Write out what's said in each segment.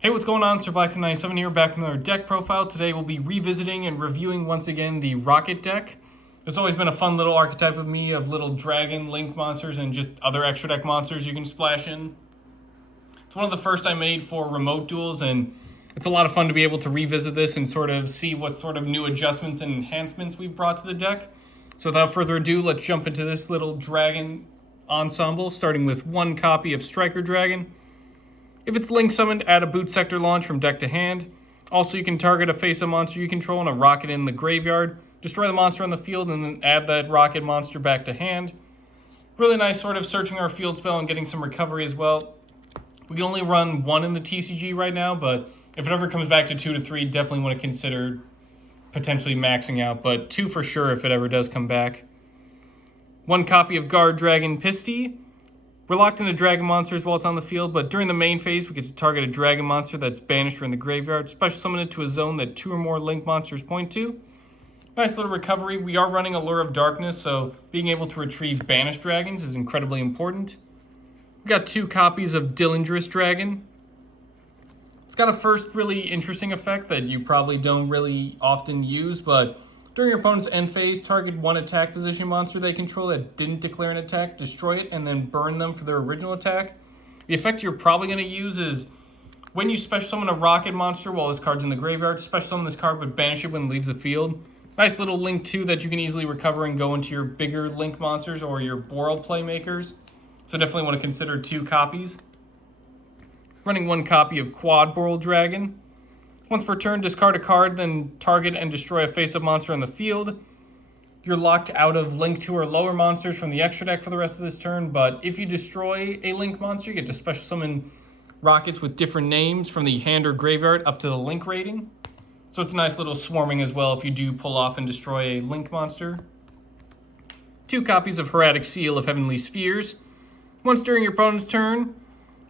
Hey, what's going on? Sir Blackson97 here, back with another deck profile. Today we'll be revisiting and reviewing once again the Rokket deck. It's always been a fun little archetype of me of little dragon, link monsters, and just other extra deck monsters you can splash in. It's one of the first I made for remote duels, and it's a lot of fun to be able to revisit this and sort of see what sort of new adjustments and enhancements we've brought to the deck. So without further ado, let's jump into this little dragon ensemble, starting with one copy of Striker Dragon. If it's link summoned, add a boot sector launch from deck to hand. Also, you can target a face-up monster you control and a Rokket in the graveyard. Destroy the monster on the field and then add that Rokket monster back to hand. Really nice sort of searching our field spell and getting some recovery as well. We can only run one in the TCG right now, but if it ever comes back to 2 to 3, definitely want to consider potentially maxing out, but 2 for sure if it ever does come back. One copy of Guard Dragon Pisty. We're locked into dragon monsters while it's on the field, but during the main phase, we get to target a dragon monster that's banished or in the graveyard. Special summon it to a zone that 2 or more link monsters point to. Nice little recovery. We are running Allure of Darkness, so being able to retrieve banished dragons is incredibly important. We got 2 copies of Dillingerous Dragon. It's got a first really interesting effect that you probably don't really often use, but during your opponent's end phase, target one attack position monster they control that didn't declare an attack, destroy it, and then burn them for their original attack. The effect you're probably going to use is when you special summon a Rokket monster while this card's in the graveyard, special summon this card but banish it when it leaves the field. Nice little link too that you can easily recover and go into your bigger link monsters or your Boral playmakers. So definitely want to consider 2 copies. Running 1 copy of Quad Boral Dragon. Once per turn, discard a card, then target and destroy a face-up monster on the field. You're locked out of Link 2 or lower monsters from the extra deck for the rest of this turn, but if you destroy a Link monster, you get to special summon Rockets with different names from the hand or graveyard up to the Link rating. So it's a nice little swarming as well if you do pull off and destroy a Link monster. 2 copies of Hieratic Seal of Heavenly Spheres. Once during your opponent's turn,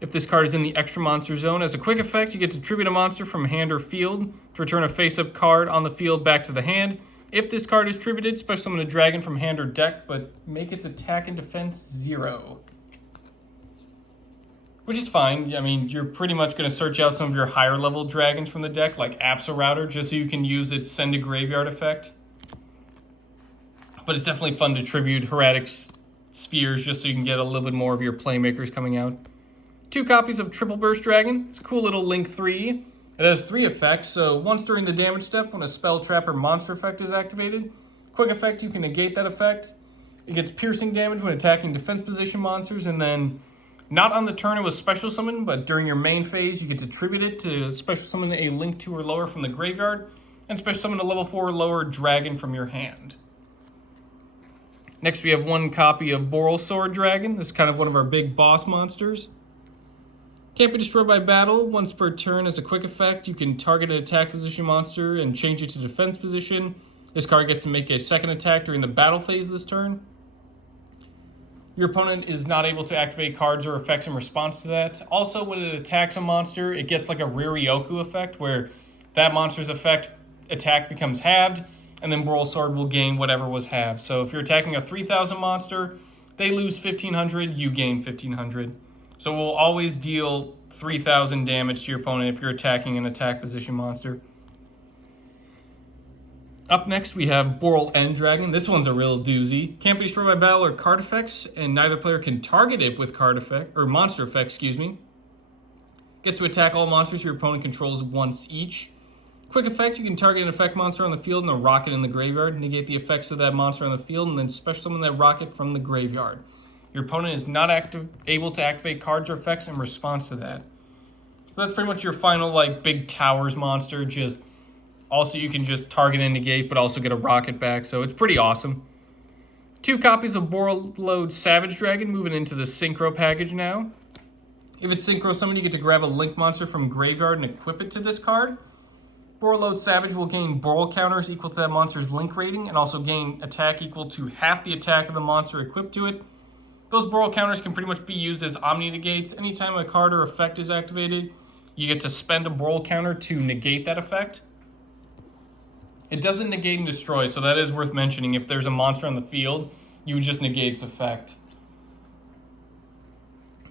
if this card is in the extra monster zone, as a quick effect, you get to tribute a monster from hand or field to return a face-up card on the field back to the hand. If this card is tributed, special summon a dragon from hand or deck, but make its attack and defense 0. Which is fine. I mean, you're pretty much going to search out some of your higher level dragons from the deck, like Apsa Router, just so you can use its send to graveyard effect. But it's definitely fun to tribute Hieratic Spheres just so you can get a little bit more of your playmakers coming out. 2 copies of Triple Burst Dragon. It's a cool little Link 3. It has 3 effects, so once during the damage step, when a spell, trap, or monster effect is activated, quick effect, you can negate that effect. It gets piercing damage when attacking defense position monsters, and then not on the turn it was special summon, but during your main phase, you get to tribute it to special summon a Link 2 or lower from the graveyard, and special summon a level 4 or lower dragon from your hand. Next, we have 1 copy of Boral Sword Dragon. This is kind of one of our big boss monsters. Can't be destroyed by battle. Once per turn, as a quick effect, you can target an attack position monster and change it to defense position. This card gets to make a second attack during the battle phase this turn. Your opponent is not able to activate cards or effects in response to that. Also, when it attacks a monster, it gets like a Ryoku effect, where that monster's attack becomes halved, and then Boral Sword will gain whatever was halved. So if you're attacking a 3,000 monster, they lose 1,500, you gain 1,500. So we'll always deal 3,000 damage to your opponent if you're attacking an attack position monster. Up next, we have Boral End Dragon. This one's a real doozy. Can't be destroyed by battle or card effects, and neither player can target it with card effect or monster effects, Gets to attack all monsters your opponent controls once each. Quick effect, you can target an effect monster on the field and a Rokket in the graveyard, negate the effects of that monster on the field, and then special summon that Rokket from the graveyard. Your opponent is not able to activate cards or effects in response to that. So that's pretty much your final big towers monster. Just also you can just target and negate, but also get a Rokket back. So it's pretty awesome. 2 copies of Boral Savage Dragon moving into the Synchro package now. If it's Synchro summoned, you get to grab a Link monster from graveyard and equip it to this card. Boral Savage will gain Boral counters equal to that monster's Link rating and also gain attack equal to half the attack of the monster equipped to it. Those Boral counters can pretty much be used as Omni Negates. Anytime a card or effect is activated, you get to spend a Boral counter to negate that effect. It doesn't negate and destroy, so that is worth mentioning. If there's a monster on the field, you would just negate its effect.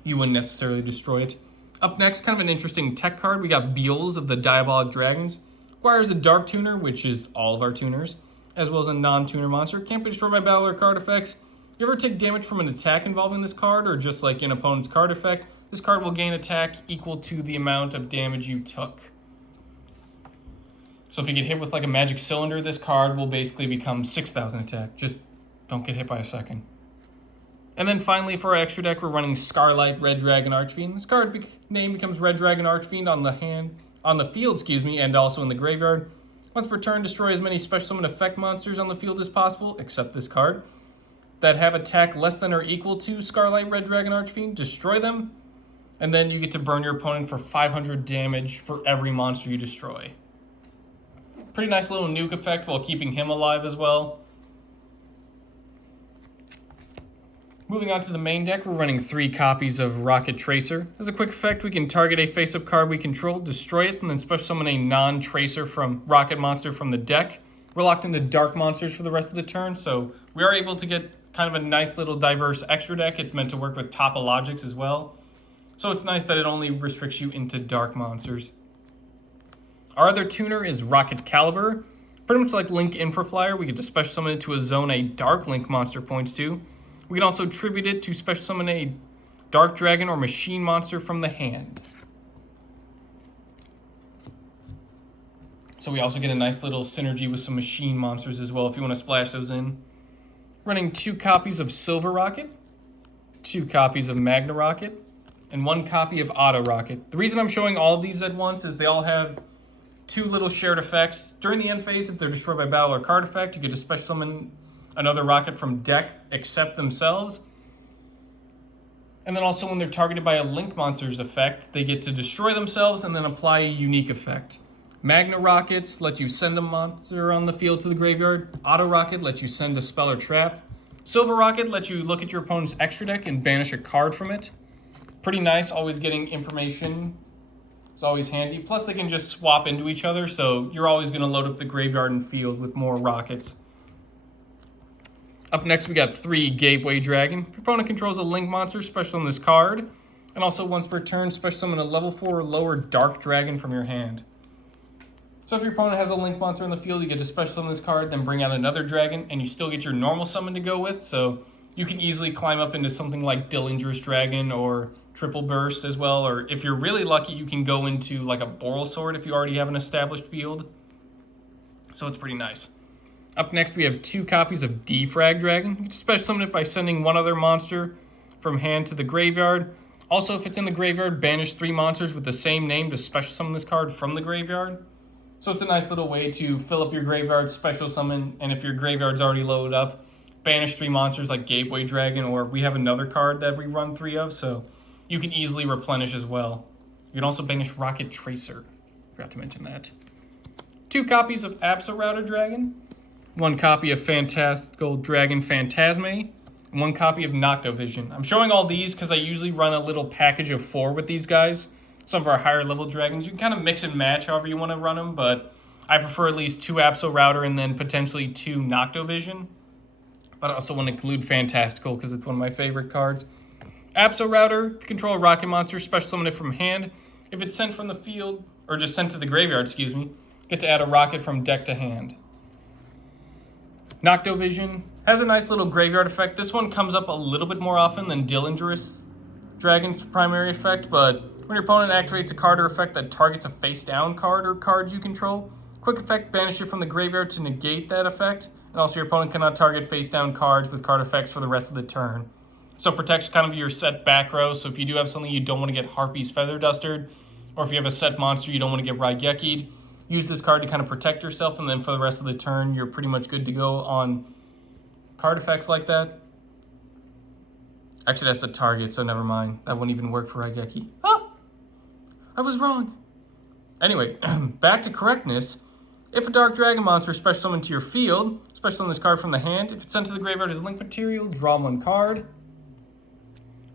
You wouldn't necessarily destroy it. Up next, kind of an interesting tech card. We got Beals of the Diabolic Dragons. Requires a Dark Tuner, which is all of our tuners, as well as a non-tuner monster. Can't be destroyed by battle or card effects. You ever take damage from an attack involving this card, or just like an opponent's card effect, this card will gain attack equal to the amount of damage you took. So if you get hit with like a magic cylinder, this card will basically become 6,000 attack. Just don't get hit by a second. And then finally, for our extra deck, we're running Scarlight Red Dragon Archfiend. This card name becomes Red Dragon Archfiend on the field, and also in the graveyard. Once per turn, destroy as many special summon effect monsters on the field as possible, except this card, that have attack less than or equal to Scarlight Red Dragon Archfiend. Destroy them, and then you get to burn your opponent for 500 damage for every monster you destroy. Pretty nice little nuke effect while keeping him alive as well. Moving on to the main deck, we're running 3 copies of Rokket Tracer. As a quick effect, we can target a face-up card we control, destroy it, and then special summon a non-Tracer from Rokket monster from the deck. We're locked into dark monsters for the rest of the turn, so we are able to get kind of a nice little diverse extra deck. It's meant to work with Topologics as well. So it's nice that it only restricts you into dark monsters. Our other tuner is Rokket Caliber. Pretty much like Link Infraflyer, we get to special summon it to a zone a Dark Link monster points to. We can also tribute it to special summon a Dark Dragon or Machine monster from the hand. So we also get a nice little synergy with some machine monsters as well if you want to splash those in. Running 2 copies of Silver Rokket, 2 copies of Magna Rokket, and 1 copy of Auto Rokket. The reason I'm showing all of these at once is they all have 2 little shared effects. During the end phase, if they're destroyed by battle or card effect, you get to special summon another Rokket from deck except themselves. And then also when they're targeted by a Link monster's effect, they get to destroy themselves and then apply a unique effect. Magna Rockets let you send a monster on the field to the graveyard. Auto Rokket lets you send a spell or trap. Silver Rokket lets you look at your opponent's extra deck and banish a card from it. Pretty nice, always getting information. It's always handy. Plus they can just swap into each other, so you're always going to load up the graveyard and field with more Rockets. Up next, we got 3 Gateway Dragon. If your opponent controls a Link monster, special summon this card. And also once per turn, special summon a level 4 or lower Dark Dragon from your hand. So if your opponent has a Link monster in the field, you get to special summon this card, then bring out another dragon, and you still get your normal summon to go with. So you can easily climb up into something like Dillinger's Dragon or Triple Burst as well. Or if you're really lucky, you can go into like a Boral Sword if you already have an established field. So it's pretty nice. Up next, we have 2 copies of Defrag Dragon. You can special summon it by sending 1 other monster from hand to the graveyard. Also, if it's in the graveyard, banish 3 monsters with the same name to special summon this card from the graveyard. So it's a nice little way to fill up your graveyard, special summon, and if your graveyard's already loaded up, banish 3 monsters like Gateway Dragon, or we have another card that we run 3 of, so you can easily replenish as well. You can also banish Rokket Tracer. Forgot to mention that. 2 copies of Abso Router Dragon. 1 copy of Fantastical Dragon Phantasme, and 1 copy of Noctovision. I'm showing all these because I usually run a little package of 4 with these guys. Some of our higher level dragons. You can kind of mix and match however you want to run them, but I prefer at least 2 Abso Router and then potentially 2 Noctovision. But I also want to include Fantastical because it's one of my favorite cards. Abso Router, if you control a Rokket monster, special summon it from hand. If it's sent from the field, or just sent to the graveyard, get to add a Rokket from deck to hand. Noctovision has a nice little graveyard effect. This one comes up a little bit more often than Dillinger's Dragon's primary effect, but when your opponent activates a card or effect that targets a face-down card or cards you control, quick effect, banish it from the graveyard to negate that effect, and also your opponent cannot target face-down cards with card effects for the rest of the turn. So it protects kind of your set back row, so if you do have something you don't want to get Harpy's Feather Dustered, or if you have a set monster you don't want to get Raigeki'd, use this card to kind of protect yourself, and then for the rest of the turn, you're pretty much good to go on card effects like that. Actually, that's a target, so never mind. That wouldn't even work for Raigeki. Ah! I was wrong. Anyway, back to correctness. If a Dark Dragon monster is special summoned to your field, special summon this card from the hand. If it's sent to the graveyard as Link material, draw 1 card.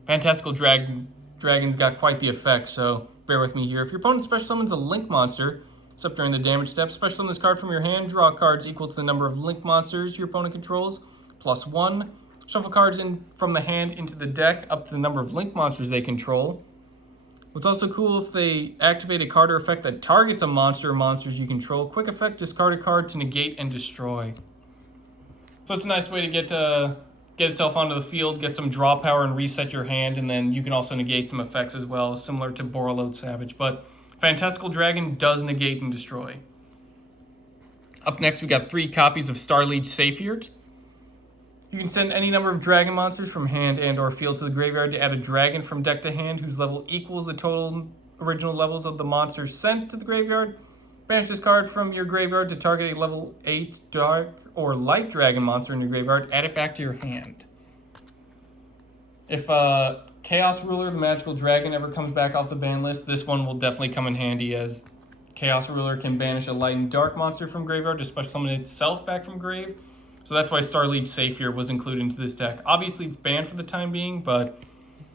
Fantastical Dragon's got quite the effect, so bear with me here. If your opponent special summons a Link monster, except during the damage step, special summon this card from your hand, draw cards equal to the number of Link monsters your opponent controls, plus 1. Shuffle cards in from the hand into the deck up to the number of Link monsters they control. What's also cool, if they activate a card or effect that targets a monster or monsters you control, quick effect, discard a card to negate and destroy. So it's a nice way to get itself onto the field, get some draw power and reset your hand, and then you can also negate some effects as well, similar to Borreload Savage. But Fantastical Dragon does negate and destroy. Up next, we got 3 copies of Starliege Saphir. You can send any number of dragon monsters from hand and or field to the graveyard to add a dragon from deck to hand whose level equals the total original levels of the monsters sent to the graveyard. Banish this card from your graveyard to target a level 8 dark or light dragon monster in your graveyard. Add it back to your hand. If Chaos Ruler, the magical dragon, ever comes back off the ban list, this one will definitely come in handy, as Chaos Ruler can banish a light and dark monster from graveyard to special summon itself back from grave. So that's why Starliege Saphir was included into this deck. Obviously, it's banned for the time being, but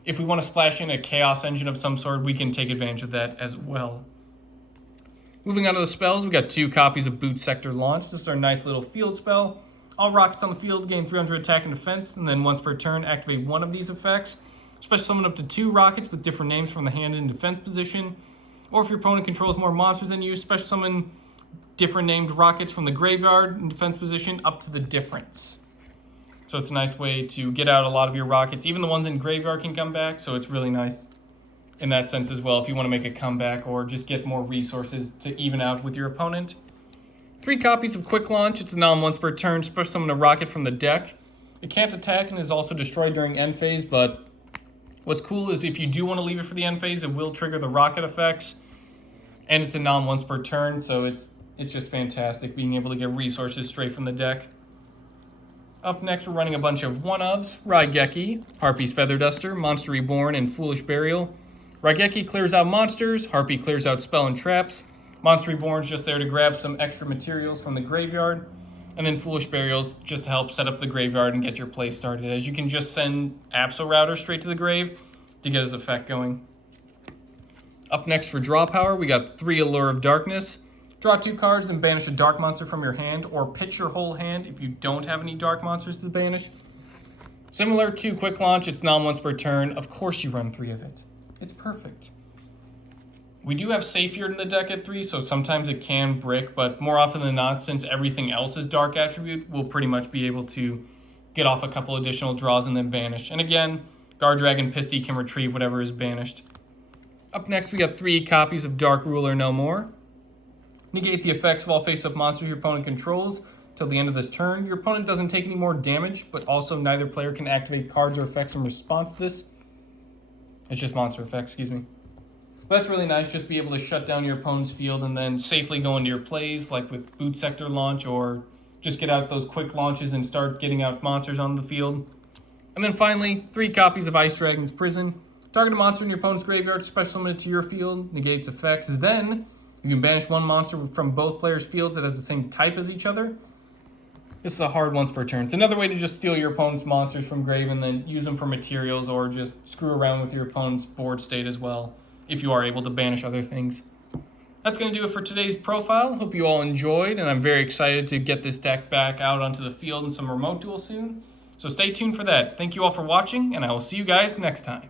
if we want to splash in a Chaos Engine of some sort, we can take advantage of that as well. Moving on to the spells, we got 2 copies of Boot Sector Launch. This is our nice little field spell. All rockets on the field gain 300 attack and defense, and then once per turn, activate one of these effects. Special summon up to 2 rockets with different names from the hand in defense position. Or if your opponent controls more monsters than you, special summon different named rockets from the graveyard in defense position up to the difference. So it's a nice way to get out a lot of your rockets. Even the ones in graveyard can come back, so it's really nice in that sense as well if you want to make a comeback or just get more resources to even out with your opponent. 3 copies of Quick Launch. It's a once per turn. Special summon a rocket from the deck. It can't attack and is also destroyed during end phase, but what's cool is if you do want to leave it for the end phase, it will trigger the rocket effects, and it's a once per turn, so it's just fantastic being able to get resources straight from the deck. Up next, we're running a bunch of one-ofs. Raigeki, Harpy's Feather Duster, Monster Reborn, and Foolish Burial. Raigeki clears out monsters, Harpy clears out spell and traps. Monster Reborn's just there to grab some extra materials from the graveyard. And then Foolish Burial's just to help set up the graveyard and get your play started, as you can just send Abso Router straight to the grave to get his effect going. Up next for draw power, we got 3 Allure of Darkness. Draw 2 cards and banish a dark monster from your hand, or pitch your whole hand if you don't have any dark monsters to banish. Similar to Quick Launch, it's once per turn. Of course you run 3 of it. It's perfect. We do have Saphir in the deck at 3, so sometimes it can brick, but more often than not, since everything else is dark attribute, we'll pretty much be able to get off a couple additional draws and then banish. And again, Guard Dragon Pisty can retrieve whatever is banished. Up next, we got 3 copies of Dark Ruler No More. Negate the effects of all face-up monsters your opponent controls till the end of this turn. Your opponent doesn't take any more damage, but also neither player can activate cards or effects in response to this. It's just monster effects, excuse me. But that's really nice, just be able to shut down your opponent's field and then safely go into your plays, like with Boot Sector Launch, or just get out those quick launches and start getting out monsters on the field. And then finally, 3 copies of Ice Dragon's Prison. Target a monster in your opponent's graveyard, special summon it to your field, negates effects. Then you can banish one monster from both players' fields that has the same type as each other. This is a hard once per turn. It's another way to just steal your opponent's monsters from grave and then use them for materials, or just screw around with your opponent's board state as well, if you are able to banish other things. That's going to do it for today's profile. Hope you all enjoyed, and I'm very excited to get this deck back out onto the field in some remote duel soon. So stay tuned for that. Thank you all for watching, and I will see you guys next time.